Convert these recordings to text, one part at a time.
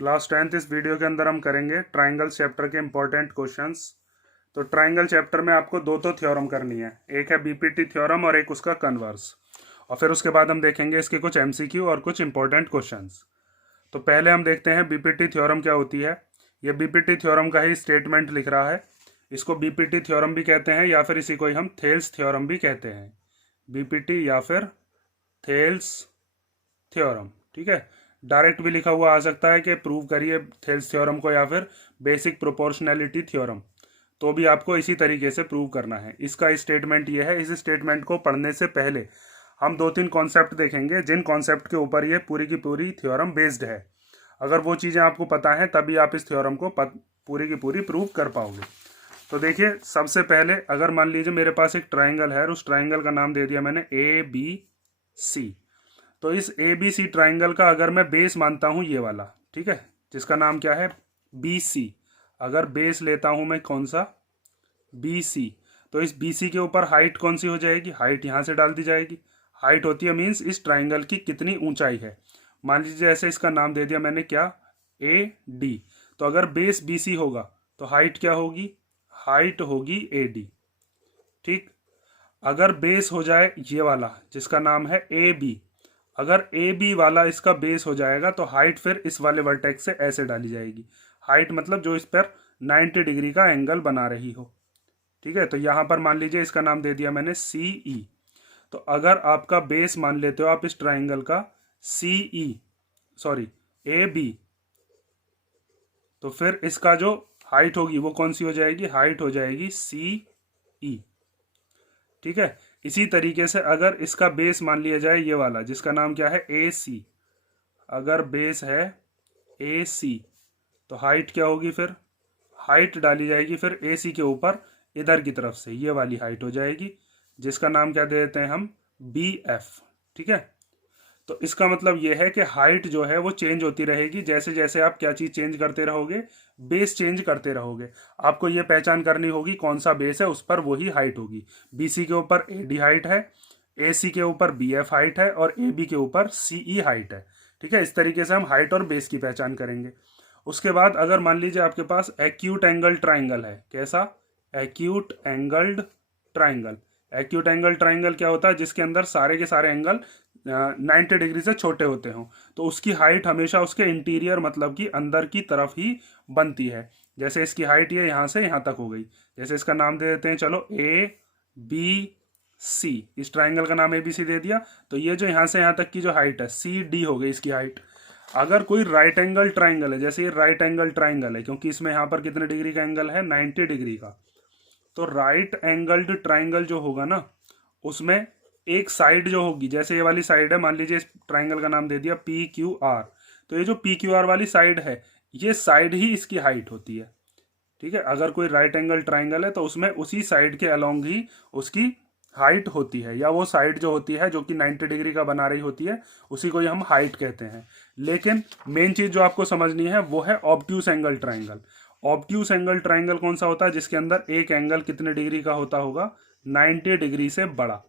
Class 10th इस video के अंदर हम करेंगे ट्राइंगल चैप्टर के इंपॉर्टेंट क्वेश्चंस। तो ट्राइंगल चैप्टर में आपको दो तो थ्योरम करनी है, एक है बीपीटी थ्योरम और एक उसका कन्वर्स। और फिर उसके बाद हम देखेंगे इसके कुछ एमसीक्यू और कुछ इंपॉर्टेंट क्वेश्चंस। तो पहले हम देखते हैं बीपीटी थ्योरम क्या होती है। ये बीपीटी थ्योरम का ही स्टेटमेंट लिख रहा है। इसको बीपीटी थ्योरम भी कहते हैं या फिर इसी को ही हम थेल्स थ्योरम भी कहते हैं। बीपीटी या फिर थेल्स थ्योरम, ठीक है। डायरेक्ट भी लिखा हुआ आ सकता है कि प्रूव करिए थेल्स थ्योरम को, या फिर बेसिक प्रोपोर्शनैलिटी थ्योरम, तो भी आपको इसी तरीके से प्रूव करना है। इसका स्टेटमेंट ये है। इस स्टेटमेंट को पढ़ने से पहले हम दो तीन कॉन्सेप्ट देखेंगे जिन कॉन्सेप्ट के ऊपर ये पूरी की पूरी थ्योरम बेस्ड है। अगर वो चीज़ें आपको पता है तभी आप इस थ्योरम को पूरी की पूरी प्रूव कर पाओगे। तो देखिए, सबसे पहले अगर मान लीजिए मेरे पास एक ट्राइंगल है और उस ट्राइंगल का नाम दे दिया मैंने ए बी सी। तो इस ए बी सी ट्राइंगल का अगर मैं बेस मानता हूं ये वाला, ठीक है, जिसका नाम क्या है बी सी। अगर बेस लेता हूं मैं कौन सा, बी सी, तो इस बी सी के ऊपर हाइट कौन सी हो जाएगी, हाइट यहां से डाल दी जाएगी। हाइट होती है मीन्स इस ट्राइंगल की कितनी ऊंचाई है। मान लीजिए ऐसे इसका नाम दे दिया मैंने क्या, ए डी। तो अगर बेस बी सी होगा तो हाइट क्या होगी, हाइट होगी ए डी, ठीक। अगर बेस हो जाए ये वाला जिसका नाम है ए बी, अगर ए बी वाला इसका बेस हो जाएगा तो हाइट फिर इस वाले वर्टेक्स से ऐसे डाली जाएगी। हाइट मतलब जो इस पर 90 डिग्री का एंगल बना रही हो, ठीक है। तो यहां पर मान लीजिए इसका नाम दे दिया मैंने सी ई। तो अगर आपका बेस मान लेते हो आप इस ट्राइंगल का सी ई, सॉरी ए बी, तो फिर इसका जो हाइट होगी वो कौन सी हो जाएगी, हाइट हो जाएगी सी ई, ठीक है। इसी तरीके से अगर इसका बेस मान लिया जाए ये वाला जिसका नाम क्या है ए सी, अगर बेस है ए सी तो हाइट क्या होगी, फिर हाइट डाली जाएगी फिर ए सी के ऊपर इधर की तरफ से, ये वाली हाइट हो जाएगी जिसका नाम क्या दे देते हैं हम बी एफ, ठीक है। तो इसका मतलब यह है कि हाइट जो है वो चेंज होती रहेगी जैसे जैसे आप क्या चीज चेंज करते रहोगे, बेस चेंज करते रहोगे। आपको ये पहचान करनी होगी कौन सा बेस है उस पर वही हाइट होगी। बीसी के ऊपर ए डी हाइट है, ए सी के ऊपर बी एफ हाइट है और ए बी के ऊपर सी ई हाइट है, ठीक है। इस तरीके से हम हाइट और बेस की पहचान करेंगे। उसके बाद अगर मान लीजिए आपके पास एक्यूट एंगल ट्राइंगल है, कैसा, acute angled triangle. Acute angle triangle क्या होता है, जिसके अंदर सारे के सारे एंगल 90 डिग्री से छोटे होते हों, तो उसकी हाइट हमेशा उसके इंटीरियर मतलब कि अंदर की तरफ ही बनती है। जैसे इसकी हाइट ये यहाँ से यहाँ तक हो गई, जैसे इसका नाम दे देते हैं चलो ए बी सी, इस ट्राइंगल का नाम ए बी सी दे दिया। तो ये जो यहाँ से यहाँ तक की जो हाइट है सी डी हो गई इसकी हाइट। अगर कोई राइट एंगल ट्राइंगल है, जैसे ये राइट एंगल ट्राइंगल है क्योंकि इसमें यहाँ पर कितने डिग्री का एंगल है, 90 डिग्री का। तो राइट एंगल्ड ट्राइंगल जो होगा ना, उसमें एक साइड जो होगी, जैसे ये वाली साइड है, मान लीजिए इस ट्राइंगल का नाम दे दिया पी क्यू आर। तो ये जो पी क्यू आर वाली साइड है, ये साइड ही इसकी हाइट होती है, ठीक है। अगर कोई राइट एंगल ट्राइंगल है तो उसमें उसी साइड के अलोंग ही उसकी हाइट होती है, या वो साइड जो होती है जो कि 90 डिग्री का बना रही होती है उसी को ही हम हाइट कहते हैं। लेकिन मेन चीज जो आपको समझनी है वो है obtuse angle triangle. Obtuse angle triangle कौन सा होता है, जिसके अंदर एक एंगल कितने डिग्री का होता होगा, 90 डिग्री से बड़ा।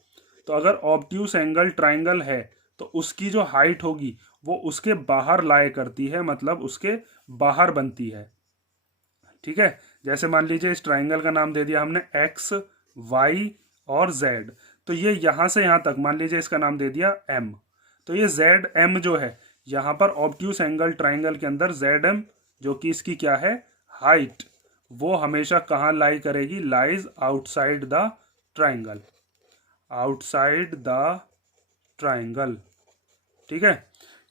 तो अगर ऑब्ट्यूस एंगल ट्राइंगल है तो उसकी जो हाइट होगी वो उसके बाहर लाए करती है, मतलब उसके बाहर बनती है, ठीक है। जैसे मान लीजिए इस ट्राइंगल का नाम दे दिया हमने एक्स वाई और जेड। तो ये यहां से यहां तक मान लीजिए इसका नाम दे दिया एम। तो ये जेड एम जो है यहां पर ऑब्ट्यूस एंगल ट्राइंगल के अंदर जेड एम जो कि इसकी क्या है हाइट, वो हमेशा कहां लाई करेगी, lies outside the triangle, outside the triangle, ठीक है।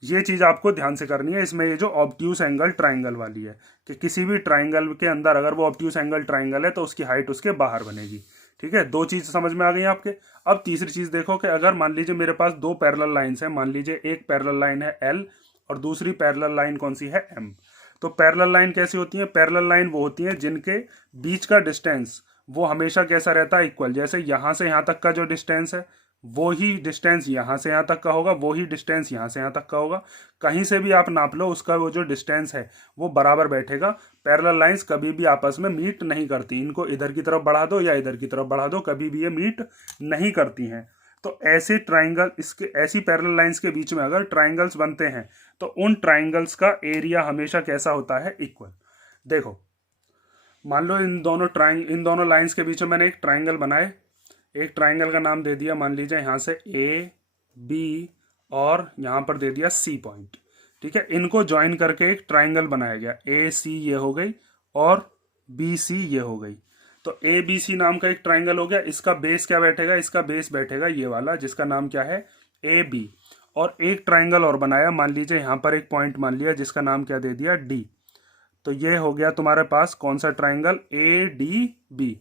ये चीज आपको ध्यान से करनी है। इसमें ये जो ऑब्ट्यूस एंगल ट्राइंगल वाली है कि किसी भी ट्राइंगल के अंदर अगर वो ऑब्ट्यूस एंगल ट्राइंगल है तो उसकी हाइट उसके बाहर बनेगी, ठीक है। दो चीज समझ में आ गई आपके। अब तीसरी चीज देखो कि अगर मान लीजिए मेरे पास दो पैरेलल लाइंस हैं, मान लीजिए एक पैरेलल लाइन है एल और दूसरी पैरेलल लाइन कौन सी है एम। तो पैरेलल लाइन कैसी होती है, पैरेलल लाइन वो होती है जिनके बीच का डिस्टेंस वो हमेशा कैसा रहता है, इक्वल। जैसे यहां से यहां तक का जो डिस्टेंस है वो ही डिस्टेंस यहाँ से यहाँ तक का होगा, वो ही डिस्टेंस यहाँ से यहाँ तक का होगा। कहीं से भी आप नाप लो उसका वो जो डिस्टेंस है वो बराबर बैठेगा। पैरेलल लाइंस कभी भी आपस में मीट नहीं करती, इनको इधर की तरफ बढ़ा दो या इधर की तरफ बढ़ा दो, कभी भी ये मीट नहीं करती हैं। तो ऐसे ट्राइंगल, इसके ऐसी पैरेलल लाइंस के बीच में अगर ट्राइंगल्स बनते हैं तो उन ट्राइंगल्स का एरिया हमेशा कैसा होता है, इक्वल। देखो मान लो इन दोनों लाइंस के बीच में मैंने एक ट्राइंगल बनाए, एक ट्राइंगल का नाम दे दिया, मान लीजिए यहाँ से ए बी और यहाँ पर दे दिया सी पॉइंट, ठीक है। इनको ज्वाइन करके एक ट्राइंगल बनाया गया, ए सी ये हो गई और बी सी ये हो गई। तो ए बी सी नाम का एक ट्राइंगल हो गया। इसका बेस क्या बैठेगा, इसका बेस बैठेगा ये वाला जिसका नाम क्या है, ए बी। और एक ट्राइंगल और बनाया, मान लीजिए यहाँ पर एक पॉइंट मान लिया जिसका नाम क्या दे दिया, डी। तो ये हो गया तुम्हारे पास कौन सा triangle, A D B,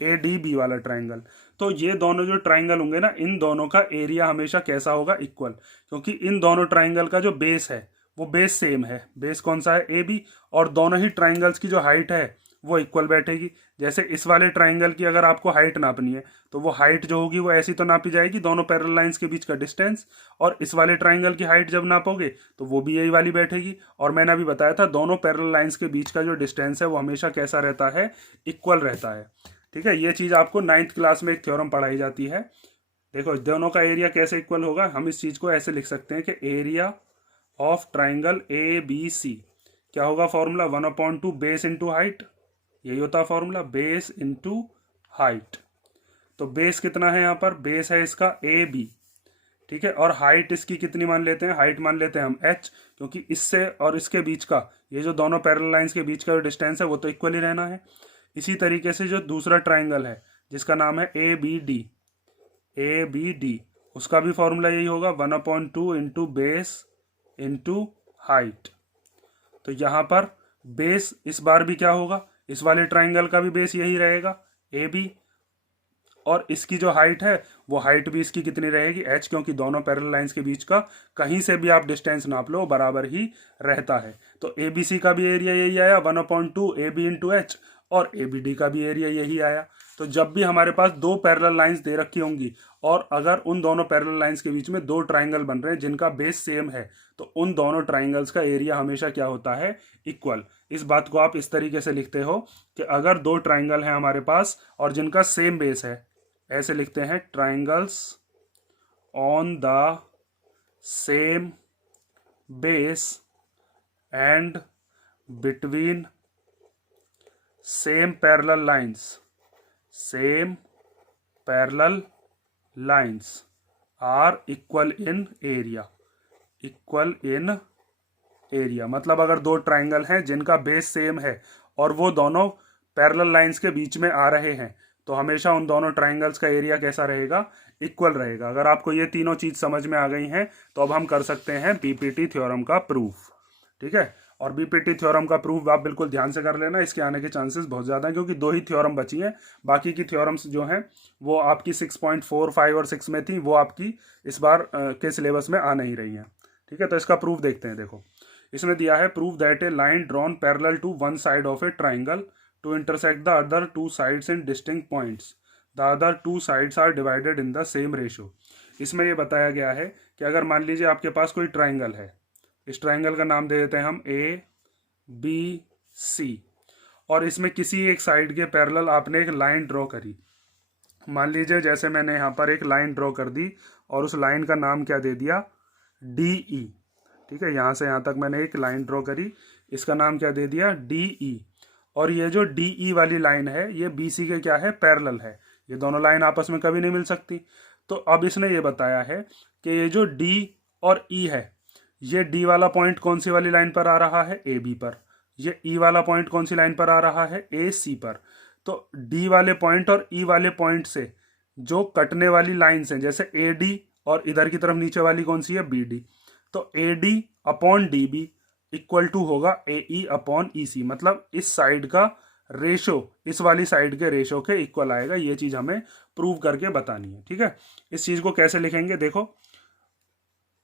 A D B वाला ट्राइंगल। तो ये दोनों जो ट्राइंगल होंगे ना, इन दोनों का एरिया हमेशा कैसा होगा, इक्वल, क्योंकि इन दोनों ट्राइंगल का जो बेस है वो बेस सेम है। बेस कौन सा है, ए बी, और दोनों ही ट्राइंगल्स की जो हाइट है वो इक्वल बैठेगी। जैसे इस वाले ट्राइंगल की अगर आपको हाइट नापनी है तो वो हाइट जो होगी वो ऐसी तो नापी जाएगी, दोनों पैरेलल लाइंस के बीच का डिस्टेंस, और इस वाले ट्राइंगल की हाइट जब नापोगे तो वो भी यही वाली बैठेगी। और मैंने अभी बताया था दोनों पैरेलल लाइंस के बीच का जो डिस्टेंस है वो हमेशा कैसा रहता है, इक्वल रहता है, ठीक है। ये चीज़ आपको 9th क्लास में एक थ्योरम पढ़ाई जाती है। देखो दोनों का एरिया कैसे इक्वल होगा, हम इस चीज़ को ऐसे लिख सकते हैं कि area of triangle A B C क्या होगा फॉर्मूला, 1/2 बेस इंटू हाइट, यही होता है फॉर्मूला, बेस इंटू हाइट। तो बेस कितना है यहाँ पर, बेस है इसका ए बी, ठीक है। और हाइट इसकी कितनी मान लेते हैं, हाइट मान लेते हैं हम एच, क्योंकि इससे और इसके बीच का, ये जो दोनों पैरेलल लाइंस के बीच का जो डिस्टेंस है वो तो इक्वल ही रहना है। इसी तरीके से जो दूसरा ट्राइंगल है जिसका नाम है A B D, A B D, उसका भी फॉर्मूला यही होगा, 1/2 इंटू बेस इंटू हाइट। तो यहाँ पर बेस इस बार भी क्या होगा, इस वाले ट्राइंगल का भी बेस यही रहेगा ए बी, और इसकी जो हाइट है वो हाइट भी इसकी कितनी रहेगी, एच, क्योंकि दोनों पैरेलल लाइंस के बीच का कहीं से भी आप डिस्टेंस नाप लो बराबर ही रहता है। तो ए बी सी का भी एरिया यही आया, 1/2 ए बी इंटू एच, और ए बी डी का भी एरिया यही आया। तो जब भी हमारे पास दो पैरेलल लाइंस दे रखी होंगी और अगर उन दोनों पैरेलल लाइंस के बीच में दो ट्राइंगल बन रहे हैं जिनका बेस सेम है, तो उन दोनों ट्राइंगल्स का एरिया हमेशा क्या होता है, इक्वल। इस बात को आप इस तरीके से लिखते हो कि अगर दो ट्राइंगल हैं हमारे पास और जिनका सेम बेस है, ऐसे लिखते हैं, triangles on the same base and between same parallel lines, same parallel lines are equal in area, equal in area. मतलब अगर दो ट्राइंगल हैं जिनका बेस सेम है और वो दोनों पैरेलल लाइंस के बीच में आ रहे हैं, तो हमेशा उन दोनों ट्राइंगल्स का एरिया कैसा रहेगा, इक्वल रहेगा। अगर आपको ये तीनों चीज समझ में आ गई हैं तो अब हम कर सकते हैं बीपीटी थ्योरम का प्रूफ, ठीक है। और बीपीटी थ्योरम का प्रूफ आप बिल्कुल ध्यान से कर लेना, इसके आने के चांसेस बहुत ज़्यादा हैं, क्योंकि दो ही थ्योरम बची हैं, बाकी की थ्योरम्स जो हैं वो आपकी 6.4, 5 और 6 में थी, वो आपकी इस बार के सिलेबस में आ नहीं रही हैं, ठीक है। तो इसका प्रूफ देखते हैं। देखो इसमें दिया है, proof that a line drawn parallel to one side of a triangle to intersect the other two sides in distinct points, the other two sides are divided in the same ratio. इसमें ये बताया गया है कि अगर मान लीजिए आपके पास कोई ट्राइंगल है, इस ट्राइंगल का नाम दे देते हैं हम ए बी सी, और इसमें किसी एक साइड के पैरेलल आपने एक लाइन ड्रॉ करी। मान लीजिए जैसे मैंने यहाँ पर एक लाइन ड्रॉ कर दी और उस लाइन का नाम क्या दे दिया, डी ई, ठीक है। यहाँ से यहाँ तक मैंने एक लाइन ड्रॉ करी, इसका नाम क्या दे दिया, डी ई। और ये जो डी ई वाली लाइन है ये बी सी के क्या है, पैरेलल है। ये दोनों लाइन आपस में कभी नहीं मिल सकती। तो अब इसने ये बताया है कि ये जो डी और ई है, ये डी वाला पॉइंट कौन सी वाली लाइन पर आ रहा है, ए बी पर। ये ई वाला पॉइंट कौन सी लाइन पर आ रहा है, ए सी पर। तो डी वाले पॉइंट और ई वाले पॉइंट से जो कटने वाली लाइन्स हैं, जैसे ए डी और इधर की तरफ नीचे वाली कौन सी है, बी डी, तो A D upon D B equal to होगा ए ई अपॉन ई सी। मतलब इस साइड का रेशो इस वाली साइड के रेशो के इक्वल आएगा। ये चीज हमें प्रूव करके बतानी है, ठीक है। इस चीज को कैसे लिखेंगे, देखो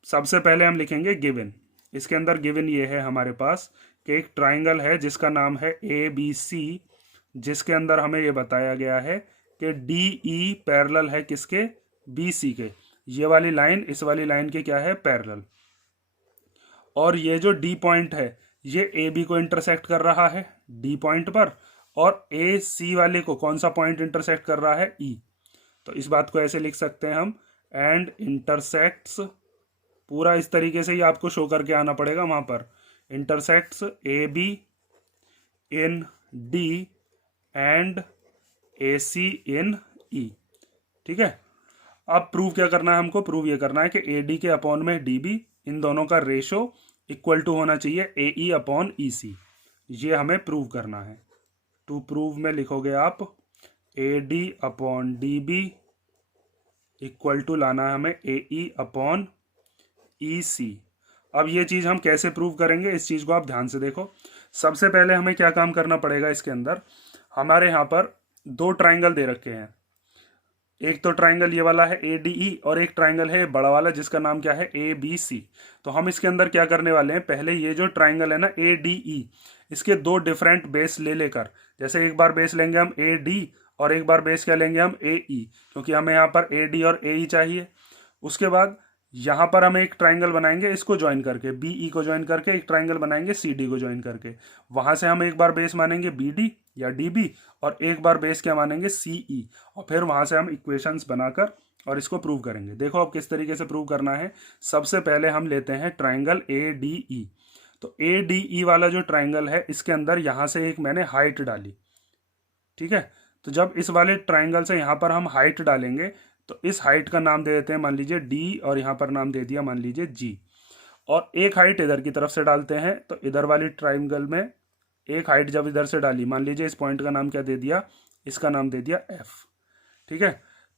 सबसे पहले हम लिखेंगे गिवन। इसके अंदर गिवन ये है हमारे पास कि एक ट्राइंगल है जिसका नाम है ए बी सी, जिसके अंदर हमें ये बताया गया है कि डी ई पैरेलल है किसके, बी सी के। ये वाली लाइन इस वाली लाइन के क्या है, पैरेलल। और ये जो डी पॉइंट है ये ए बी को इंटरसेक्ट कर रहा है डी पॉइंट पर, और ए सी वाले को कौन सा पॉइंट इंटरसेक्ट कर रहा है, ई। तो इस बात को ऐसे लिख सकते हैं हम, एंड इंटरसेक्ट्स, पूरा इस तरीके से ही आपको शो करके आना पड़ेगा वहाँ पर, intersects A B in D and A C in E. ठीक है, अब प्रूव क्या करना है हमको, प्रूव ये करना है कि ए डी के अपॉन में डी बी, इन दोनों का रेशो इक्वल टू होना चाहिए ए ई अपॉन ई सी। ये हमें प्रूव करना है। टू प्रूव में लिखोगे आप A D upon D B equal to लाना है हमें ए ई अपॉन ई सी। अब ये चीज़ हम कैसे प्रूव करेंगे, इस चीज़ को आप ध्यान से देखो। सबसे पहले हमें क्या काम करना पड़ेगा, इसके अंदर हमारे यहाँ पर दो ट्राइंगल दे रखे हैं। एक तो ट्राइंगल ये वाला है ए डी ई, और एक ट्राइंगल है बड़ा वाला जिसका नाम क्या है ए बी सी। तो हम इसके अंदर क्या करने वाले हैं, पहले ये जो ट्राइंगल है ना ए डी ई, इसके दो डिफरेंट बेस ले लेकर, जैसे एक बार बेस लेंगे हम ए डी और एक बार बेस क्या लेंगे हम ए ई, क्योंकि हमें यहाँ पर ए डी और ए ई चाहिए। उसके बाद यहाँ पर हम एक ट्राइंगल बनाएंगे इसको ज्वाइन करके, बी ई को ज्वाइन करके एक ट्राइंगल बनाएंगे सी डी को ज्वाइन करके। वहां से हम एक बार बेस मानेंगे बी डी या डी बी, और एक बार बेस क्या मानेंगे सी ई, और फिर वहां से हम इक्वेशंस बनाकर और इसको प्रूव करेंगे। देखो अब किस तरीके से प्रूव करना है। सबसे पहले हम लेते हैं ट्राइंगल ए डी ई। तो ए डी ई वाला जो ट्राइंगल है इसके अंदर यहाँ से एक मैंने हाइट डाली। ठीक है, तो जब इस वाले ट्राइंगल से यहाँ पर हम हाइट डालेंगे तो इस हाइट का नाम दे देते हैं मान लीजिए डी, और यहाँ पर नाम दे दिया मान लीजिए जी। और एक हाइट इधर की तरफ से डालते हैं, तो इधर वाली ट्राइंगल में एक हाइट जब इधर से डाली, मान लीजिए इस पॉइंट का नाम क्या दे दिया, इसका नाम दे दिया एफ। ठीक है,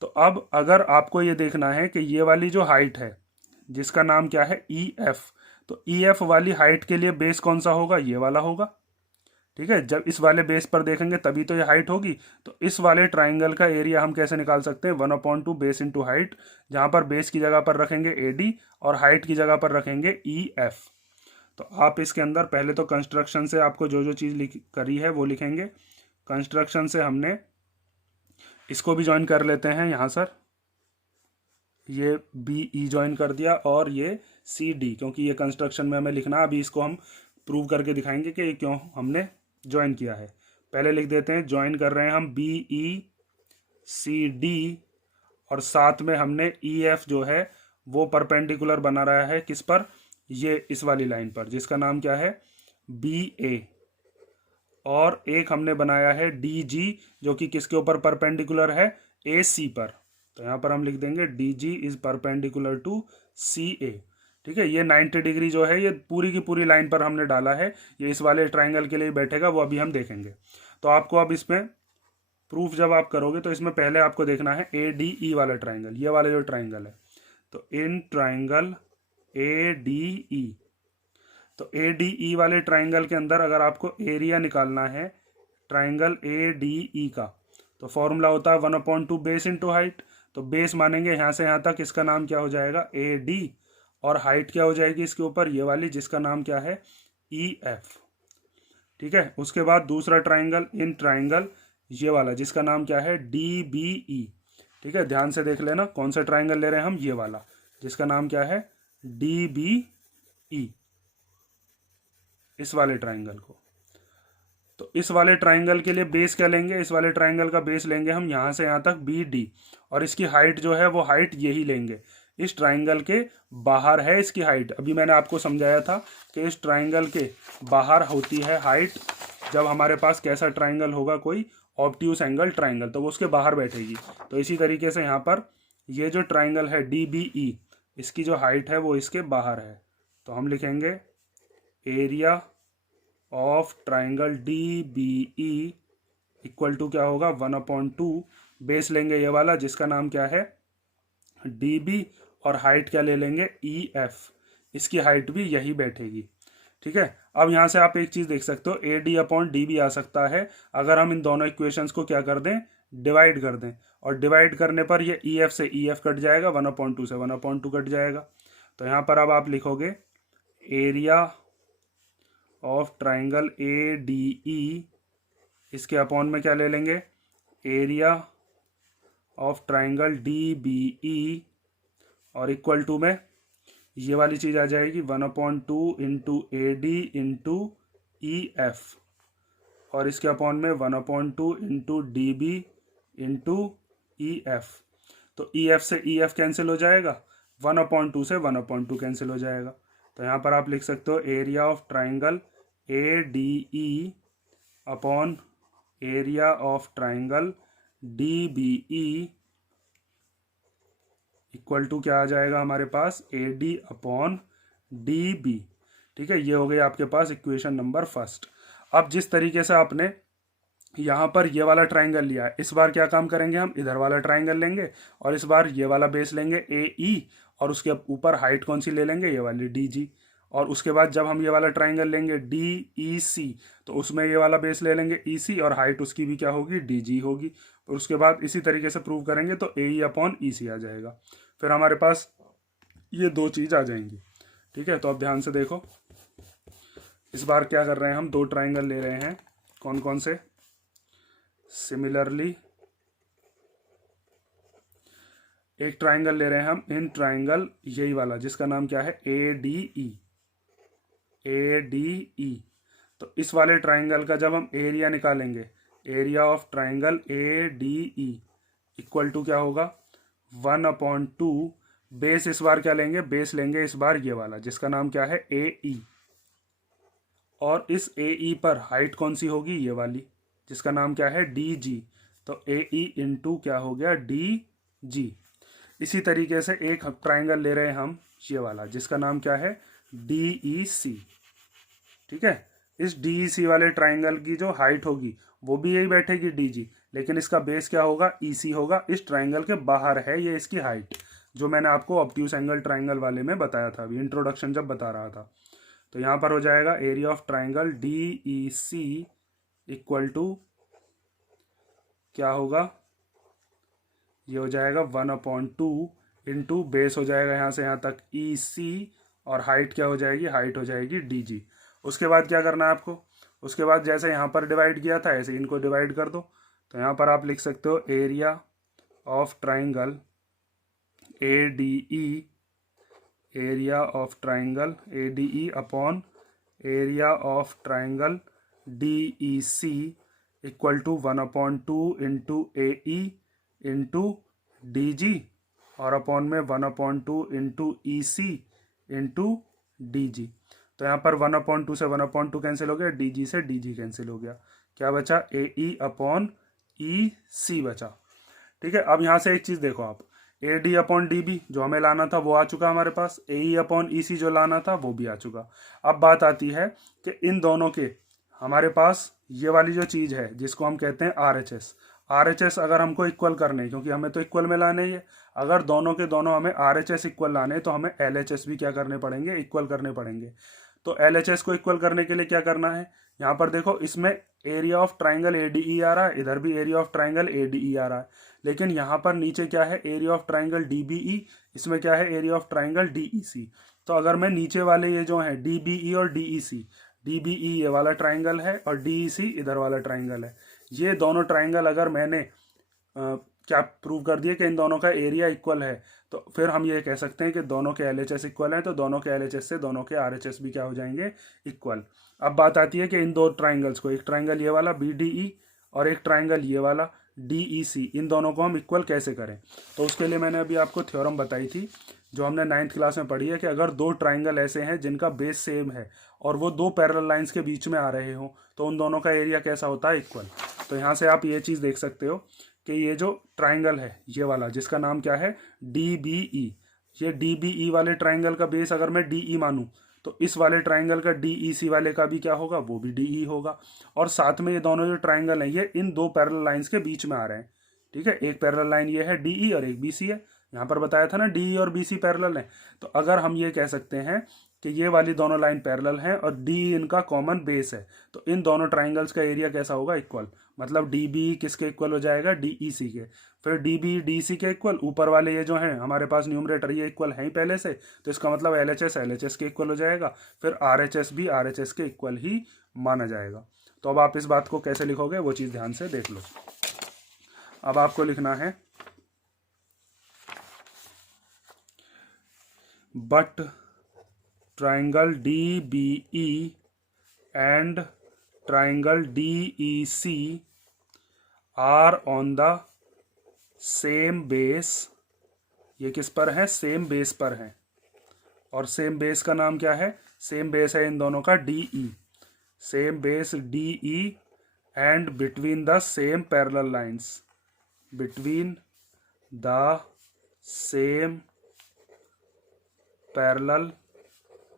तो अब अगर आपको ये देखना है कि ये वाली जो हाइट है जिसका नाम क्या है ई एफ, तो ई एफ वाली हाइट के लिए बेस कौन सा होगा, ये वाला होगा। ठीक है, जब इस वाले बेस पर देखेंगे तभी तो ये हाइट होगी। तो इस वाले ट्राइंगल का एरिया हम कैसे निकाल सकते हैं, 1/2 बेस इंटू हाइट, जहाँ पर बेस की जगह पर रखेंगे ए डी और हाइट की जगह पर रखेंगे ई एफ। तो आप इसके अंदर पहले तो कंस्ट्रक्शन से आपको जो जो चीज़ करी है वो लिखेंगे। कंस्ट्रक्शन से हमने इसको भी ज्वाइन कर लेते हैं यहाँ सर, ये बी ई ज्वाइन कर दिया और ये सी डी, क्योंकि ये कंस्ट्रक्शन में हमें लिखना है। अभी इसको हम प्रूव करके दिखाएंगे कि क्यों हमने ज्वाइन किया है। पहले लिख देते हैं ज्वाइन कर रहे हैं हम बी ई सी डी, और साथ में हमने ई एफ जो है वो परपेंडिकुलर बना रहा है किस पर, ये इस वाली लाइन पर जिसका नाम क्या है बी ए, और एक हमने बनाया है डी जी जो कि किसके ऊपर परपेंडिकुलर है, ए सी पर। तो यहाँ पर हम लिख देंगे D G is perpendicular to C A. ठीक है, ये 90 डिग्री जो है ये पूरी की पूरी लाइन पर हमने डाला है, ये इस वाले ट्राइंगल के लिए बैठेगा, वो अभी हम देखेंगे। तो आपको अब इसमें प्रूफ जब आप करोगे तो इसमें पहले आपको देखना है ए डी ई वाला ट्राइंगल, ये वाला जो ट्राइंगल है। तो इन ट्राइंगल ए डी ई, तो ए डी ई वाले ट्राइंगल के अंदर अगर आपको एरिया निकालना है ट्राइंगल ए डी ई का, तो फॉर्मूला होता है 1/2 बेस इंटू हाइट। तो बेस मानेंगे यहाँ से यहाँ तक, इसका नाम क्या हो जाएगा ए डी, और हाइट क्या हो जाएगी इसके ऊपर ये वाली जिसका नाम क्या है ई एफ। ठीक है, उसके बाद दूसरा ट्राइंगल इन ट्राइंगल ये वाला जिसका नाम क्या है डी बी ई। ठीक है, ध्यान से देख लेना कौन सा ट्राइंगल ले रहे हैं हम, ये वाला जिसका नाम क्या है डी बी ई, इस वाले ट्राइंगल को। तो इस वाले ट्राइंगल के लिए बेस क्या लेंगे, इस वाले ट्राइंगल का बेस लेंगे हम यहाँ से यहाँ तक बी डी, और इसकी हाइट जो है वो हाइट यही लेंगे, इस ट्राइंगल के बाहर है इसकी हाइट। अभी मैंने आपको समझाया था कि इस ट्राइंगल के बाहर होती है हाइट, जब हमारे पास कैसा ट्राइंगल होगा, कोई ऑब्ट्यूस एंगल ट्राइंगल, तो वो उसके बाहर बैठेगी। तो इसी तरीके से यहाँ पर ये जो ट्राइंगल है डी बी ई, इसकी जो हाइट है वो इसके बाहर है। तो हम लिखेंगे area of triangle D B E equal to क्या होगा 1/2 बेस लेंगे ये वाला जिसका नाम क्या है डी बी, और हाइट क्या ले लेंगे ई एफ, इसकी हाइट भी यही बैठेगी। ठीक है, अब यहाँ से आप एक चीज़ देख सकते हो A D upon D B आ सकता है अगर हम इन दोनों इक्वेशंस को क्या कर दें, डिवाइड कर दें, और डिवाइड करने पर ये ई एफ से ई एफ कट जाएगा, 1/2 से 1/2 कट जाएगा। तो यहाँ पर अब आप लिखोगे area of triangle A D E, इसके अपॉन में क्या ले लेंगे area of triangle D B E, और इक्वल टू में ये वाली चीज़ आ जाएगी 1/2 into A D into E F, और इसके अपॉन में 1/2 into D B into E F. तो ई एफ से ई एफ कैंसिल हो जाएगा, 1/2 से 1/2 कैंसिल हो जाएगा। तो यहाँ पर आप लिख सकते हो area of triangle A D E upon area of triangle D B E equal to क्या आ जाएगा हमारे पास, A D upon D B. ठीक है, ये हो गई आपके पास इक्वेशन नंबर फर्स्ट। अब जिस तरीके से आपने यहाँ पर ये वाला ट्राइंगल लिया है, इस बार क्या काम करेंगे, हम इधर वाला ट्राइंगल लेंगे और इस बार ये वाला बेस लेंगे ए ई, और उसके ऊपर हाइट कौन सी ले लेंगे, ये वाली डी जी। और उसके बाद जब हम ये वाला ट्राइंगल लेंगे डी ई सी, तो उसमें ये वाला बेस ले लेंगे ई सी और हाइट उसकी भी क्या होगी, डी जी होगी। और उसके बाद इसी तरीके से प्रूव करेंगे तो ए ई अपॉन ई सी आ जाएगा। फिर हमारे पास ये दो चीज़ आ जाएंगी। ठीक है, तो अब ध्यान से देखो, इस बार क्या कर रहे हैं, हम दो ट्राइंगल ले रहे हैं। कौन कौन से, सिमिलरली एक ट्राइंगल ले रहे हैं हम इन ट्राइंगल यही वाला जिसका नाम क्या है, A D E, A D ई। तो इस वाले ट्राइंगल का जब हम एरिया निकालेंगे, area of triangle A D E equal to क्या होगा, 1/2। बेस इस बार क्या लेंगे, बेस लेंगे इस बार ये वाला जिसका नाम क्या है, ए ई। और इस ए ई पर हाइट कौन सी होगी, ये वाली जिसका नाम क्या है, डी जी। तो ए ई इंटू क्या हो गया, डी जी। इसी तरीके से एक ट्राइंगल ले रहे हैं हम ये वाला जिसका नाम क्या है, डी ई सी। ठीक है, इस डी ई सी वाले ट्राइंगल की जो हाइट होगी वो भी यही बैठेगी डी जी, लेकिन इसका बेस क्या होगा, ई सी होगा। इस ट्राइंगल के बाहर है ये इसकी हाइट, जो मैंने आपको ऑब्ट्यूज एंगल ट्राइंगल वाले में बताया था अभी इंट्रोडक्शन जब बता रहा था। तो यहाँ पर हो जाएगा area of triangle D E C equal to क्या होगा, ये हो जाएगा 1/2 इंटू बेस हो जाएगा यहाँ से यहाँ तक ई सी, और हाइट क्या हो जाएगी, हाइट हो जाएगी डी जी। उसके बाद क्या करना है आपको, उसके बाद जैसे यहाँ पर डिवाइड किया था ऐसे इनको डिवाइड कर दो। तो यहाँ पर आप लिख सकते हो area of triangle A D E, area of triangle A D E upon area of triangle D E C equal to 1/2 into A E into D G, और अपॉन में 1/2 into E C into D G. तो यहाँ पर 1/2 से 1/2 cancel हो गया, D G से D G cancel हो गया, क्या बचा, ए ई अपॉन ई सी बचा। ठीक है, अब यहाँ से एक चीज़ देखो आप, A D upon D B जो हमें लाना था वो आ चुका हमारे पास, ए ई अपॉन ई सी जो लाना था वो भी आ चुका। अब बात आती है कि इन दोनों के हमारे पास ये वाली जो चीज़ है जिसको हम कहते हैं R H S, R H S अगर हमको इक्वल करने, क्योंकि हमें तो इक्वल में लाने ही है, अगर दोनों के दोनों हमें आर एच एस इक्वल लाने तो हमें एल एच एस भी क्या करने पड़ेंगे, इक्वल करने पड़ेंगे। तो एल एच एस को इक्वल करने के लिए क्या करना है, यहाँ पर देखो इसमें area of triangle A D E आ रहा है, इधर भी area of triangle A D E आ रहा है, लेकिन यहाँ पर नीचे क्या है, area of triangle D B E, इसमें क्या है, area of triangle D E C. तो अगर मैं नीचे वाले ये जो है डी बी ई और डी ई सी, डी बी ई ये वाला ट्राइंगल है और डी ई सी इधर वाला ट्राइंगल है, ये दोनों ट्राइंगल अगर मैंने क्या प्रूव कर दिया कि इन दोनों का एरिया इक्वल है, तो फिर हम ये कह सकते हैं कि दोनों के एल एच एस इक्वल है, तो दोनों के एल एच एस से दोनों के आर एच एस भी क्या हो जाएंगे, इक्वल। अब बात आती है कि इन दो ट्राइंगल्स को, एक ट्राइंगल ये वाला बी डी ई और एक ट्राइंगल ये वाला डी ई सी, इन दोनों को हम इक्वल कैसे करें। तो उसके लिए मैंने अभी आपको थ्योरम बताई थी जो हमने 9th क्लास में पढ़ी है कि अगर दो ट्राइंगल ऐसे हैं जिनका बेस सेम है और वो दो पैरेलल लाइंस के बीच में आ रहे हो तो उन दोनों का एरिया कैसा होता है, इक्वल। तो यहाँ से आप ये चीज़ देख सकते हो कि ये जो ट्राइंगल है ये वाला जिसका नाम क्या है, डी बी ई, ये डी बी ई वाले ट्राइंगल का बेस अगर मैं डी ई मानूं तो इस वाले ट्राइंगल का डी ई सी वाले का भी क्या होगा, वो भी डी ई होगा। और साथ में ये दोनों जो ट्राइंगल हैं ये इन दो पैरेलल लाइंस के बीच में आ रहे हैं। ठीक है, एक पैरेलल लाइन ये है डी ई और एक बी सी है, यहाँ पर बताया था ना डी ई और बी सी पैरेलल है। तो अगर हम ये कह सकते हैं कि ये वाली दोनों लाइन पैरेलल हैं और डी इनका कॉमन बेस है, तो इन दोनों ट्राइंगल्स का एरिया कैसा होगा, इक्वल। मतलब डी बी किसके इक्वल हो जाएगा, डी ई सी के। फिर डी बी डी सी के इक्वल, ऊपर वाले ये जो हैं हमारे पास न्यूमरेटर ये इक्वल है ही पहले से, तो इसका मतलब एल एच एस के इक्वल हो जाएगा। फिर आर एच एस भी आर एच एस के इक्वल ही माना जाएगा। तो अब आप इस बात को कैसे लिखोगे वो चीज़ ध्यान से देख लो। अब आपको लिखना है but triangle D B E and triangle D E C are on the same base ये किस पर है, सेम बेस पर है, और सेम बेस का नाम क्या है, सेम बेस है इन दोनों का D E, same base D E, and between the same parallel lines, between the same parallel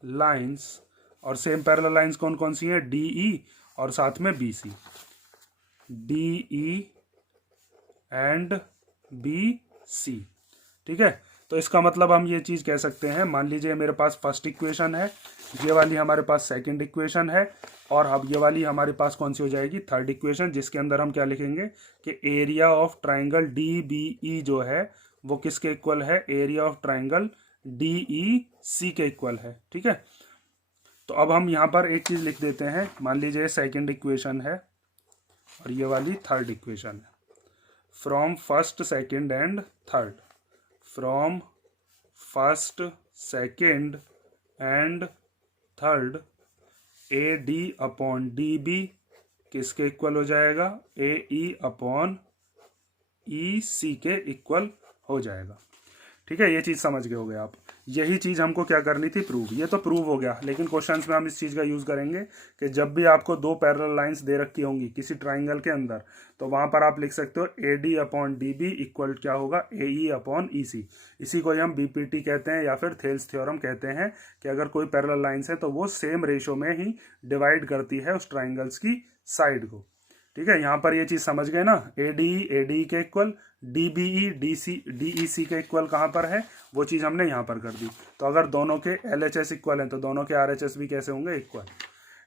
lines, और सेम पैरेलल लाइंस कौन कौन सी हैं, डी ई और साथ में B C, D E and B C. ठीक है, तो इसका मतलब हम ये चीज़ कह सकते हैं, मान लीजिए मेरे पास फर्स्ट इक्वेशन है, ये वाली हमारे पास सेकंड इक्वेशन है, और अब ये वाली हमारे पास कौन सी हो जाएगी, थर्ड इक्वेशन, जिसके अंदर हम क्या लिखेंगे कि area of triangle D B E जो है वो किसके इक्वल है, area of triangle D E C के इक्वल है। ठीक है, तो अब हम यहाँ पर एक चीज़ लिख देते हैं, मान लीजिए सेकंड इक्वेशन है और ये वाली थर्ड इक्वेशन है, from first second and third, from first second and third, A D upon D B किसके इक्वल हो जाएगा, ए ई अपॉन ई सी के इक्वल हो जाएगा। ठीक है, ये चीज़ समझ गए होगे आप। यही चीज़ हमको क्या करनी थी, प्रूव। ये तो प्रूव हो गया, लेकिन क्वेश्चंस में हम इस चीज़ का यूज़ करेंगे कि जब भी आपको दो पैरेलल लाइंस दे रखी होंगी किसी ट्राइंगल के अंदर, तो वहाँ पर आप लिख सकते हो A D upon D B equal क्या होगा, ए ई अपॉन ई सी। इसी को हम बी पी टी कहते हैं या फिर थेल्स थ्योरम कहते हैं कि अगर कोई पैरेलल लाइंस है तो वो सेम रेशो में ही डिवाइड करती है उस ट्राइंगल्स की साइड को। ठीक है, यहाँ पर ये चीज़ समझ गए ना, ए डी के equal, D B E D E C के इक्वल कहाँ पर है, वो चीज़ हमने यहाँ पर कर दी। तो अगर दोनों के एल एच एस इक्वल हैं तो दोनों के आर एच एस भी कैसे होंगे, इक्वल।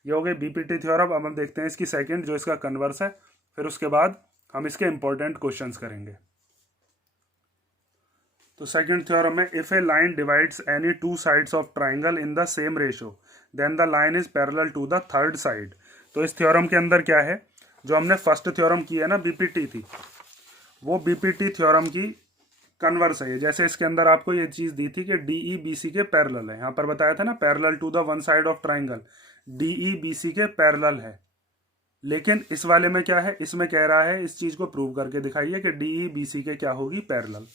ये हो गई बी पी टी थ्योरम। अब हम देखते हैं इसकी सेकंड, जो इसका कन्वर्स है, फिर उसके बाद हम इसके इंपॉर्टेंट क्वेश्चंस करेंगे। तो सेकंड थ्योरम में, if a line divides any two sides of triangle in the same ratio then the line is parallel to the third side. तो इस थ्योरम के अंदर क्या है, जो हमने फर्स्ट थ्योरम की है ना, बीपीटी थी, वो बीपीटी थ्योरम की कन्वर्स है। जैसे इसके अंदर आपको ये चीज़ दी थी कि डी ई बी सी के पैरेलल है, यहाँ पर बताया था ना, parallel to the one side of triangle, D E B C के पैरेलल है। लेकिन इस वाले में क्या है, इसमें कह रहा है इस चीज़ को प्रूव करके दिखाइए कि डी ई बी सी के क्या होगी, पैरेलल।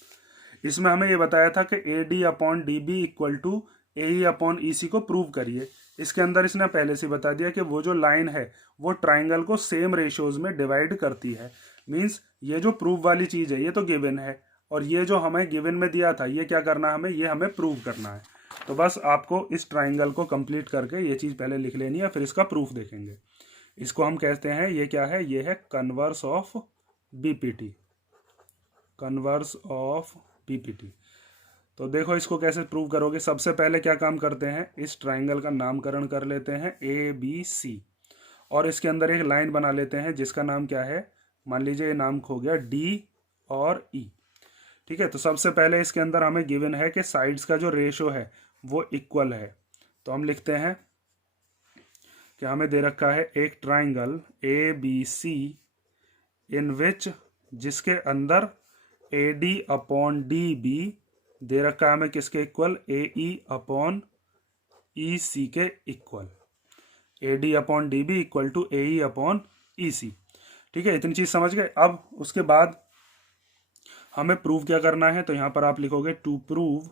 इसमें हमें ये बताया था कि A D upon D B equal to A E upon E C को प्रूव करिए। इसके अंदर इसने पहले से बता दिया कि वो जो लाइन है वो ट्राइंगल को सेम रेशियोज में डिवाइड करती है। मीन्स ये जो प्रूव वाली चीज़ है ये तो गिवन है, और ये जो हमें गिवन में दिया था ये क्या करना है हमें, ये हमें प्रूव करना है। तो बस आपको इस ट्राइंगल को कंप्लीट करके ये चीज़ पहले लिख लेनी है, फिर इसका प्रूफ देखेंगे। इसको हम कहते हैं, ये क्या है, ये है converse of BPT, converse of BPT. तो देखो इसको कैसे प्रूव करोगे। सबसे पहले क्या काम करते हैं, इस ट्राइंगल का नामकरण कर लेते हैं ए बी सी, और इसके अंदर एक लाइन बना लेते हैं जिसका नाम क्या है, मान लीजिए ये नाम हो गया डी और ई। ठीक है, तो सबसे पहले इसके अंदर हमें गिवन है कि साइड्स का जो रेशो है वो इक्वल है। तो हम लिखते हैं कि हमें दे रखा है एक triangle A B C in which, जिसके अंदर A D upon D B दे रखा है हमें किसके इक्वल, ए ई अपॉन ई सी के equal, A D upon D B equal to A E upon E C. ठीक है, इतनी चीज समझ गए। अब उसके बाद हमें प्रूव क्या करना है, तो यहां पर आप लिखोगे टू प्रूव,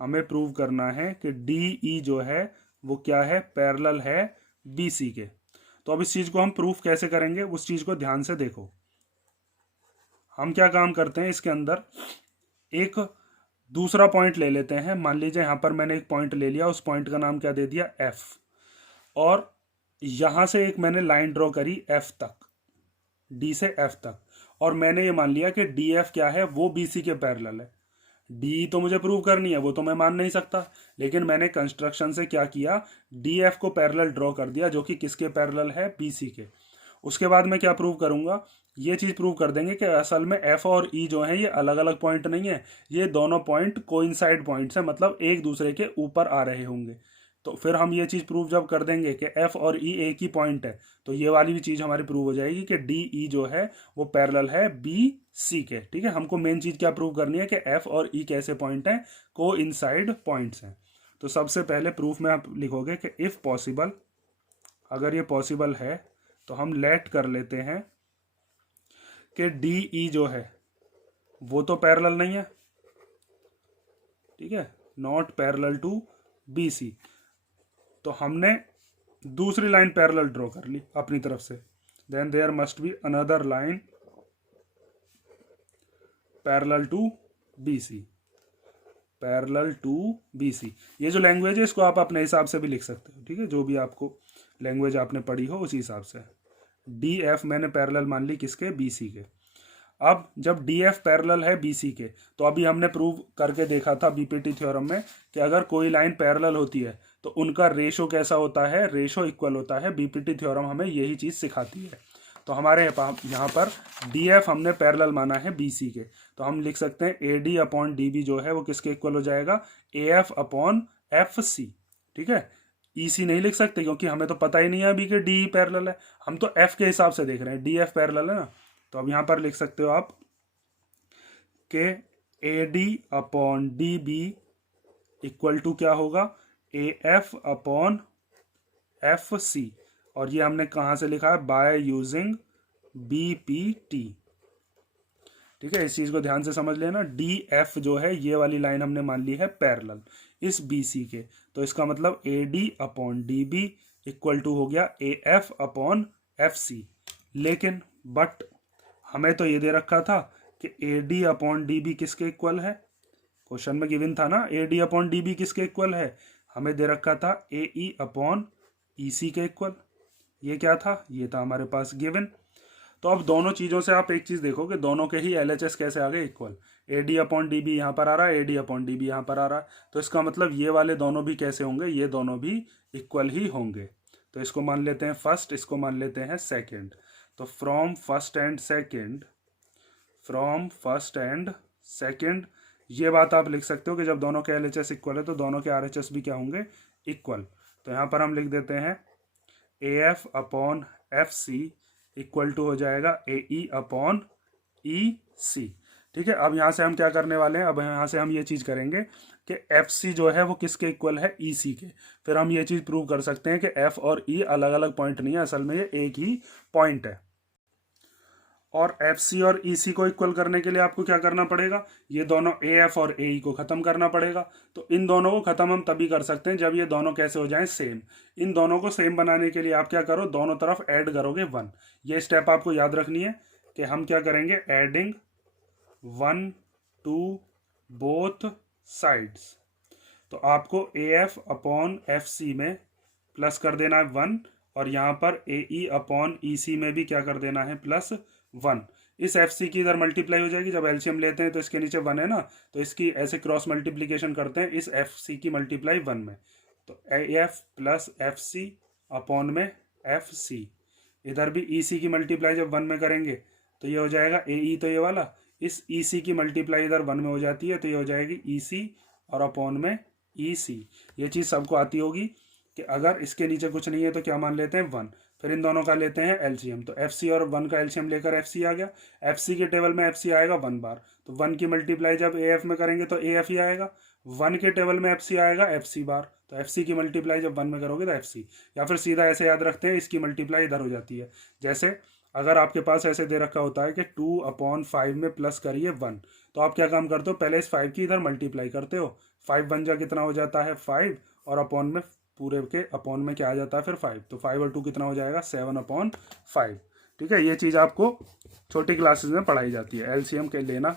हमें प्रूव करना है कि डी ई जो है वो क्या है, पैरेलल है बी सी के। तो अब इस चीज को हम प्रूफ कैसे करेंगे, उस चीज को ध्यान से देखो। हम क्या काम करते हैं, इसके अंदर एक दूसरा पॉइंट ले लेते हैं। मान लीजिए यहां पर मैंने एक पॉइंट ले लिया, उस पॉइंट का नाम क्या दे दिया, एफ, और यहां से एक मैंने लाइन ड्रॉ करी एफ तक, डी से एफ तक, और मैंने ये मान लिया कि डी एफ क्या है, वो बी सी के पैरेलल है। डी तो मुझे प्रूव करनी है, वो तो मैं मान नहीं सकता, लेकिन मैंने कंस्ट्रक्शन से क्या किया, डी एफ को पैरेलल ड्रॉ कर दिया, जो कि किसके पैरेलल है, बी सी के। उसके बाद मैं क्या प्रूव करूंगा, ये चीज़ प्रूव कर देंगे कि असल में एफ और ई जो है ये अलग अलग पॉइंट नहीं है, ये दोनों पॉइंट कोइंसाइड पॉइंट्स हैं, मतलब एक दूसरे के ऊपर आ रहे होंगे। तो फिर हम ये चीज़ प्रूव जब कर देंगे कि एफ और ई एक ही पॉइंट है, तो ये वाली भी चीज़ हमारी प्रूव हो जाएगी कि डी ई जो है वो पैरेलल है बी सी के। ठीक है, हमको मेन चीज़ क्या प्रूव करनी है कि एफ और ई कैसे पॉइंट हैं, कोइंसाइड पॉइंट्स हैं। तो सबसे पहले प्रूफ में आप लिखोगे कि इफ़ पॉसिबल, अगर ये पॉसिबल है तो हम लेट कर लेते हैं कि डी ई जो है वो तो पैरेलल नहीं है, ठीक है, not parallel to B C. तो हमने दूसरी लाइन पैरेलल ड्रॉ कर ली अपनी तरफ से, then there must be another line parallel to B C, parallel to B C. ये जो लैंग्वेज है इसको आप अपने हिसाब से भी लिख सकते हो, ठीक है, जो भी आपको लैंग्वेज आपने पढ़ी हो उसी हिसाब से। डी एफ मैंने पैरेलल मान ली किसके, बी सी के। अब जब डी एफ पैरेलल है बी सी के, तो अभी हमने प्रूव करके देखा था बीपीटी थ्योरम में कि अगर कोई लाइन पैरेलल होती है तो उनका रेशो कैसा होता है, रेशो इक्वल होता है। बीपीटी थ्योरम हमें यही चीज़ सिखाती है। तो हमारे यहाँ पर डी एफ हमने पैरेलल माना है बी सी के, तो हम लिख सकते हैं A D upon D B जो है वो किसके इक्वल हो जाएगा, A F upon F C. ठीक है, ई सी नहीं लिख सकते क्योंकि हमें तो पता ही नहीं है अभी कि डी पैरेलल है, हम तो एफ के हिसाब से देख रहे हैं, डी एफ पैरेलल है ना। तो अब यहाँ पर लिख सकते हो आप के A D upon D B equal to क्या होगा, A F upon F C. और ये हमने कहाँ से लिखा है, by using B P T. ठीक है, इस चीज़ को ध्यान से समझ लेना। डी एफ जो है ये वाली लाइन हमने मान ली है पैरेलल इस बी सी के, तो इसका मतलब A D upon D B equal to हो गया A F upon F C. लेकिन बट हमें तो ये दे रखा था कि A D upon D B किसके इक्वल है, क्वेश्चन में गिवन था ना A D upon D B किसके इक्वल है, हमें दे रखा था ए ई अपॉन ई सी के इक्वल। ये क्या था, ये था हमारे पास गिवन। तो अब दोनों चीज़ों से आप एक चीज़ देखो कि दोनों के ही एल एच एस कैसे आ गए equal. A D upon D B यहाँ पर आ रहा है, A D upon D B यहाँ पर आ रहा है, तो इसका मतलब ये वाले दोनों भी कैसे होंगे, ये दोनों भी इक्वल ही होंगे। तो इसको मान लेते हैं फर्स्ट, इसको मान लेते हैं सेकेंड। तो from first and second, from first and second, ये बात आप लिख सकते हो कि जब दोनों के एल एच एस इक्वल है तो दोनों के आर एच एस भी क्या होंगे, इक्वल। तो यहाँ पर हम लिख देते हैं A F upon F C equal to हो जाएगा ए ई अपॉन ई सी। ठीक है, अब यहाँ से हम क्या करने वाले हैं, अब यहाँ से हम ये चीज़ करेंगे कि एफ सी जो है वो किसके इक्वल है, ई सी के। फिर हम ये चीज़ प्रूव कर सकते हैं कि एफ और ई अलग अलग पॉइंट नहीं है, असल में ये एक ही पॉइंट है। और एफ सी और ई सी को इक्वल करने के लिए आपको क्या करना पड़ेगा, ये दोनों ए एफ और ए ई को ख़त्म करना पड़ेगा। तो इन दोनों को ख़त्म हम तभी कर सकते हैं जब ये दोनों कैसे हो जाएं, सेम। इन दोनों को सेम बनाने के लिए आप क्या करो, दोनों तरफ ऐड करोगे 1। ये स्टेप आपको याद रखनी है कि हम क्या करेंगे, एडिंग 1 टू बोथ साइड्स। तो आपको A F upon F C में प्लस कर देना है 1, और यहाँ पर ए ई अपॉन ई सी में भी क्या कर देना है, +1। इस एफ सी की इधर मल्टीप्लाई हो जाएगी, जब एलसीएम लेते हैं तो इसके नीचे 1 है ना, तो इसकी ऐसे क्रॉस मल्टीप्लीकेशन करते हैं इस एफ सी की मल्टीप्लाई 1 में। तो A F plus F C upon में एफ सी, इधर भी ई सी की मल्टीप्लाई जब 1 में करेंगे तो ये हो जाएगा ए ई, तो ये वाला इस ई सी की मल्टीप्लाई इधर 1 में हो जाती है, तो ये हो जाएगी ई सी और अपॉन में ई सी। ये चीज़ सबको आती होगी कि अगर इसके नीचे कुछ नहीं है तो क्या मान लेते हैं, 1। फिर इन दोनों का लेते हैं एलसीएम, तो एफ सी और 1 का एलसीएम लेकर एफ सी आ गया। एफ सी के टेबल में एफ सी आएगा 1 बार, तो 1 की मल्टीप्लाई जब ए एफ में करेंगे तो ए एफ ही आएगा। 1 के टेबल में एफ सी आएगा एफ सी बार, तो एफ सी की मल्टीप्लाई जब 1 में करोगे तो एफ सी। या फिर सीधा ऐसे याद रखते हैं, इसकी मल्टीप्लाई इधर हो जाती है। जैसे अगर आपके पास ऐसे दे रखा होता है कि 2/5 में प्लस करिए 1, तो आप क्या काम करते हो, पहले इस 5 की इधर मल्टीप्लाई करते हो। 5 1 जा कितना हो जाता है 5, और अपॉन में पूरे के अपॉन में क्या आ जाता है फिर 5, तो 5 और 2 कितना हो जाएगा 7/5। ठीक है, ये चीज़ आपको छोटी क्लासेस में पढ़ाई जाती है, एलसीएम के लेना।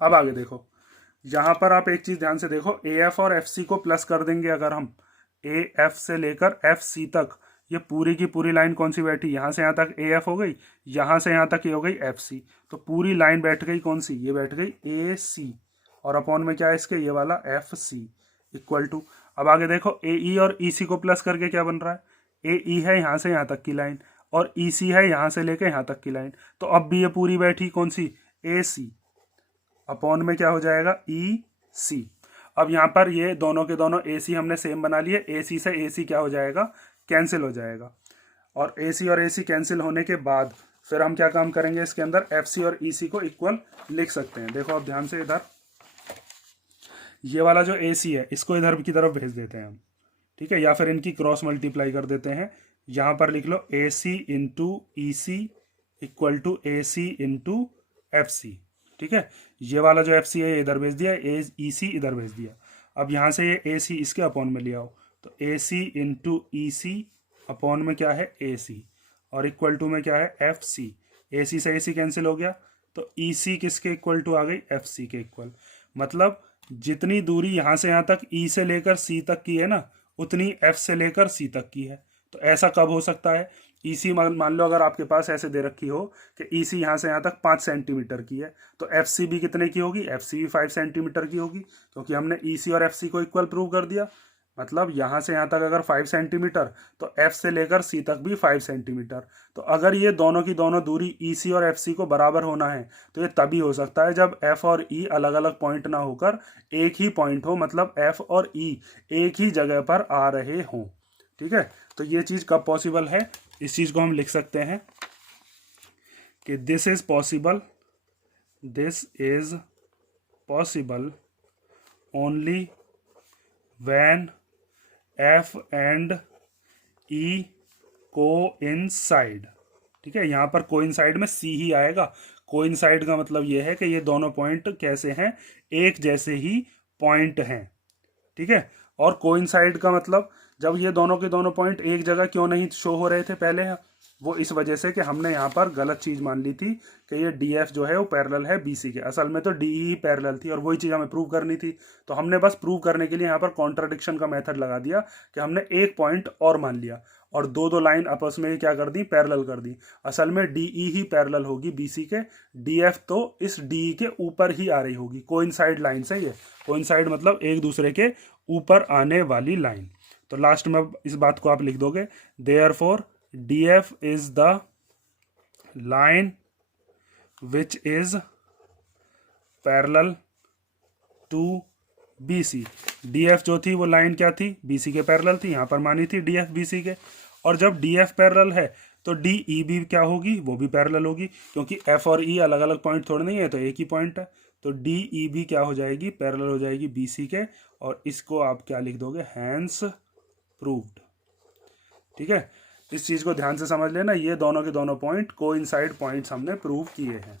अब आगे देखो, यहाँ पर आप एक चीज़ ध्यान से देखो, ए एफ और एफ सी को प्लस कर देंगे अगर हम, ए एफ से लेकर एफ सी तक, ये पूरी की पूरी लाइन कौन सी बैठी, यहाँ से यहाँ तक ए एफ हो गई, यहाँ से यहाँ तक ये हो गई एफ सी, तो पूरी लाइन बैठ गई कौन सी, ये बैठ गई ए सी, और अपॉन में क्या है इसके, ये वाला एफ सी इक्वल टू। अब आगे देखो, ए ई और ई सी को प्लस करके क्या बन रहा है, ए ई है यहाँ से यहाँ तक की लाइन, और ई सी है यहाँ से लेकर यहाँ तक की लाइन, तो अब भी ये पूरी बैठी कौन सी, ए सी, अपॉन में क्या हो जाएगा ई सी। अब यहाँ पर ये दोनों के दोनों ए सी हमने सेम बना लिए, ए सी से ए सी क्या हो जाएगा, कैंसिल हो जाएगा। और ए सी और ए सी कैंसिल होने के बाद फिर हम क्या काम करेंगे, इसके अंदर एफ सी और ई सी को इक्वल लिख सकते हैं। देखो अब ध्यान से, इधर ये वाला जो ए सी है इसको इधर की तरफ भेज देते हैं हम, ठीक है, या फिर इनकी क्रॉस मल्टीप्लाई कर देते हैं। यहाँ पर लिख लो A C into E C equal to A C into F C. ठीक है, ये वाला जो एफ सी है ये इधर भेज दिया, ई सी इधर भेज दिया। अब यहाँ से ये ए सी इसके अपॉन में ले आओ, तो ए सी इंटू ई सी अपॉन में क्या है ए सी, और इक्वल टू में क्या है एफ सी। ए सी से ए सी कैंसिल हो गया, तो ई सी किसके इक्वल टू आ गई, एफ सी के इक्वल। मतलब जितनी दूरी यहाँ से यहाँ तक ई से लेकर सी तक की है ना, उतनी एफ से लेकर सी तक की है। तो ऐसा कब हो सकता है, ई सी मान लो अगर आपके पास ऐसे दे रखी हो कि ई सी यहाँ से यहाँ तक 5 सेंटीमीटर की है, तो एफ सी भी कितने की होगी, एफ सी भी 5 सेंटीमीटर की होगी, क्योंकि हमने ई सी और एफ सी को इक्वल प्रूव कर दिया। मतलब यहाँ से यहाँ तक अगर 5 सेंटीमीटर, तो एफ से लेकर सी तक भी 5 सेंटीमीटर। तो अगर ये दोनों की दोनों दूरी ई सी और एफ सी को बराबर होना है, तो ये तभी हो सकता है जब एफ और ई अलग अलग पॉइंट ना होकर एक ही पॉइंट हो, मतलब एफ और ई एक ही जगह पर आ रहे हों। ठीक है, तो ये चीज़ कब पॉसिबल है, इस चीज़ को हम लिख सकते हैं कि this is possible only when F and E coincide. ठीक है, यहाँ पर कोइंसाइड में सी ही आएगा। कोइंसाइड का मतलब ये है कि ये दोनों पॉइंट कैसे हैं, एक जैसे ही पॉइंट हैं। ठीक है, और कोइंसाइड का मतलब जब ये दोनों के दोनों पॉइंट एक जगह क्यों नहीं शो हो रहे थे पहले, वो इस वजह से कि हमने यहाँ पर गलत चीज़ मान ली थी कि ये डी एफ जो है वो पैरेलल है बी सी के। असल में तो डी ई ही पैरेलल थी और वही चीज़ हमें प्रूव करनी थी। तो हमने बस प्रूव करने के लिए यहाँ पर कॉन्ट्राडिक्शन का मेथड लगा दिया कि हमने एक पॉइंट और मान लिया और दो दो लाइन आपस में क्या कर दी, पैरेलल कर दी। असल में डी ई ही पैरेलल होगी बी सी के, डी एफ तो इस डी ई के ऊपर ही आ रही होगी। कोइंसाइड लाइन से, ये कोइंसाइड मतलब एक दूसरे के ऊपर आने वाली लाइन। तो लास्ट में इस बात को आप लिख दोगे, therefore D F is the line which is parallel to B C. D F जो थी वो लाइन क्या थी, बी सी के पैरेलल थी, यहाँ पर मानी थी डी एफ बी सी के। और जब डी एफ पैरेलल है तो डी ई भी क्या होगी, वो भी पैरेलल होगी, क्योंकि एफ और ई अलग अलग पॉइंट थोड़े नहीं है, तो एक ही पॉइंट है। तो डी ई भी क्या हो जाएगी, पैरेलल हो जाएगी बी सी के, और इसको आप क्या लिख दोगे, हैंस प्रूव्ड। ठीक है, इस चीज़ को ध्यान से समझ लेना, ये दोनों के दोनों पॉइंट कोइंसाइड पॉइंट्स हमने प्रूव किए हैं।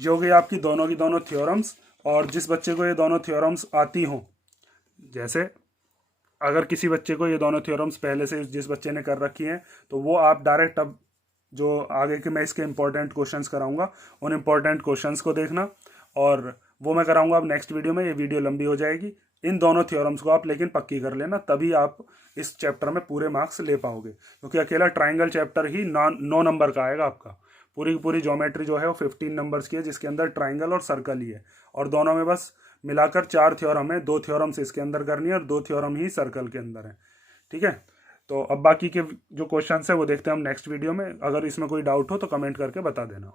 ये हो गई आपकी दोनों की दोनों थ्योरम्स। और जिस बच्चे को ये दोनों थ्योरम्स आती हों, जैसे अगर किसी बच्चे को ये दोनों थ्योरम्स पहले से जिस बच्चे ने कर रखी हैं, तो वो आप डायरेक्ट अब जो आगे के मैं इसके इंपॉर्टेंट क्वेश्चंस कराऊंगा, उन इंपॉर्टेंट क्वेश्चंस को देखना, और वो मैं कराऊंगा अब नेक्स्ट वीडियो में। ये वीडियो लंबी हो जाएगी। इन दोनों थ्योरम्स को आप लेकिन पक्की कर लेना, तभी आप इस चैप्टर में पूरे मार्क्स ले पाओगे, क्योंकि अकेला ट्राइंगल चैप्टर ही 9 नंबर का आएगा आपका। पूरी की पूरी ज्योमेट्री जो है वो 15 नंबर्स की है, जिसके अंदर ट्राइंगल और सर्कल ही है, और दोनों में बस मिलाकर 4 थ्योरम है। 2 थ्योरम्स इसके अंदर करनी है और 2 थ्योरम ही सर्कल के अंदर है। ठीक है, तो अब बाकी के जो क्वेश्चन है वो देखते हैं हम नेक्स्ट वीडियो में। अगर इसमें कोई डाउट हो तो कमेंट करके बता देना।